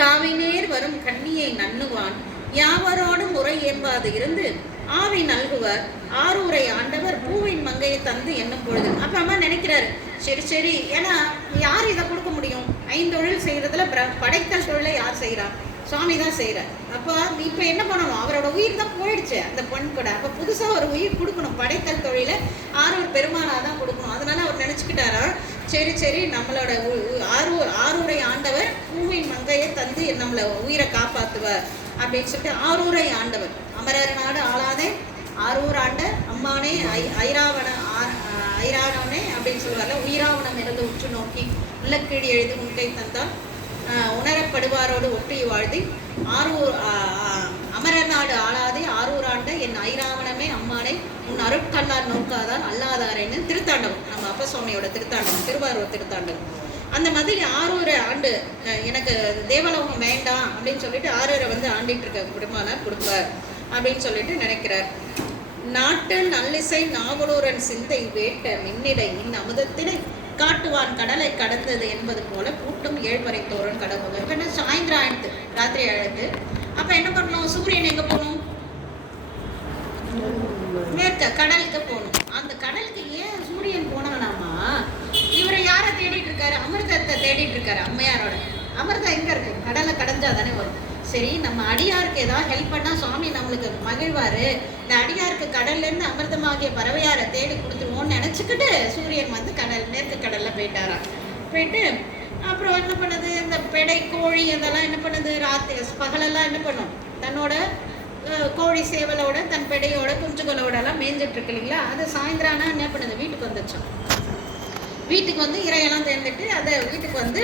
காவினேர் வரும் கண்ணியை நன்னுவான். யாவரோடும் முறை ஏம்பாது இருந்து ஆவை நல்குவர். ஆரூரை ஆண்டவர் பூவின் மங்கையை தந்து எண்ணும் பொழுது. அப்ப அம்மா நினைக்கிறாரு சரி சரி. ஏன்னா யார் இதை கொடுக்க முடியும்? ஐந்தொழில் செய்யறதுல படைத்தல் தொழிலை யார் செய்றா? சுவாமி தான் செய்கிறார் அப்போ இப்போ என்ன பண்ணணும்? அவரோட உயிர் தான் போயிடுச்சு அந்த பெண் கூட. அப்போ புதுசாக ஒரு உயிர் கொடுக்கணும். படைத்தல் தொழிலை ஆரூர் பெருமானாக தான் கொடுக்கணும். அதனால அவர் நினச்சிக்கிட்டாரா சரி சரி நம்மளோட உ- ஆரூர் ஆரூரை ஆண்டவர் பூவின் மங்கையை தந்து நம்மளை உயிரை காப்பாற்றுவார் அப்படின்னு சொல்லிட்டு ஆரூரை ஆண்டவர். அமரர் நாடு ஆளாதே ஆரூர் ஆண்ட அம்மானே ஐ ஐராவண ஆ- ஐராவணனே அப்படின்னு சொல்லுவார்ல உயிராவணம் இருந்து உற்று நோக்கி உள்ளக்கீழி எழுதி முன்கை தந்தால் உணரப்படுவாரோடு ஒட்டி வாழ்தி ஆரூர் அமரர் நாடு ஆளாதே ஆரூர் ஆண்ட என் ஐராவணமே அம்மானை உன் அருட்கல்லால் நோக்காதான் அல்லாதாரேன்னு திருத்தாண்டவம் அப்பசுவாமியோட அப்ப திருவாரூர் திருத்தாண்டவம் அந்த மாதிரி ஆரூரை ஆண்டு எனக்கு தேவலோகம் வேண்டாம் அப்படின்னு சொல்லிட்டு ஆரூரை வந்து ஆண்டிட்டு இருக்க குடும்பம் கொடுப்பார் அப்படின்னு சொல்லிட்டு நினைக்கிறார். நாட்டு நல்லிசை நாவலூரன் சிந்தை வேட்ட மின்னிடை இன் அமுதத்தினை காட்டுவான் கடலை கடந்தது என்பது போல கூட்டும் ஏழ்வரை தோறும் கடவுள். சாயந்தரம் ஆயிடுது ராத்திரி ஆயிடுது. அப்ப என்ன பண்ணணும்? சூரியன் எங்க போகணும் மேற்க கடலுக்கு போகணும் அந்த கடலுக்கு ஏன் சூரியன் போனானாமா இவரை யாரை தேடிட்டு இருக்காரு. அமிர்தத்தை தேடிட்டு இருக்காரு அம்மையாரோட. அமிர்தம் எங்க இருக்கு? கடலை கடைஞ்சா தானே வரும். சரி நம்ம அடியாருக்கு ஏதாவது ஹெல்ப் பண்ணா சுவாமி நம்மளுக்கு மகிழ்வாரு. இந்த அடியாருக்கு கடல்ல இருந்து அமிர்தமாகிய பறவையாரை தேடி கொடுத்துருவோம்னு நினைச்சுக்கிட்டு சூரியன் வந்து கடல் மேற்கு கடல்ல போயிட்டாராம் போயிட்டு அப்புறம் என்ன பண்ணுது? இந்த பெடை கோழி அதெல்லாம் என்ன பண்ணுது? ராத்திரி பகலெல்லாம் என்ன பண்ணும்? தன்னோட கோழி சேவலோட தன் பெடையோட குஞ்சுகளோட எல்லாம் மேய்ஞ்சிட்டு இருக்கு இல்லைங்களா? அது சாயந்தரம் என்ன பண்ணுது? வீட்டுக்கு வந்துச்சோம் வீட்டுக்கு வந்து இறையெல்லாம் தேர்ந்துட்டு அதை வீட்டுக்கு வந்து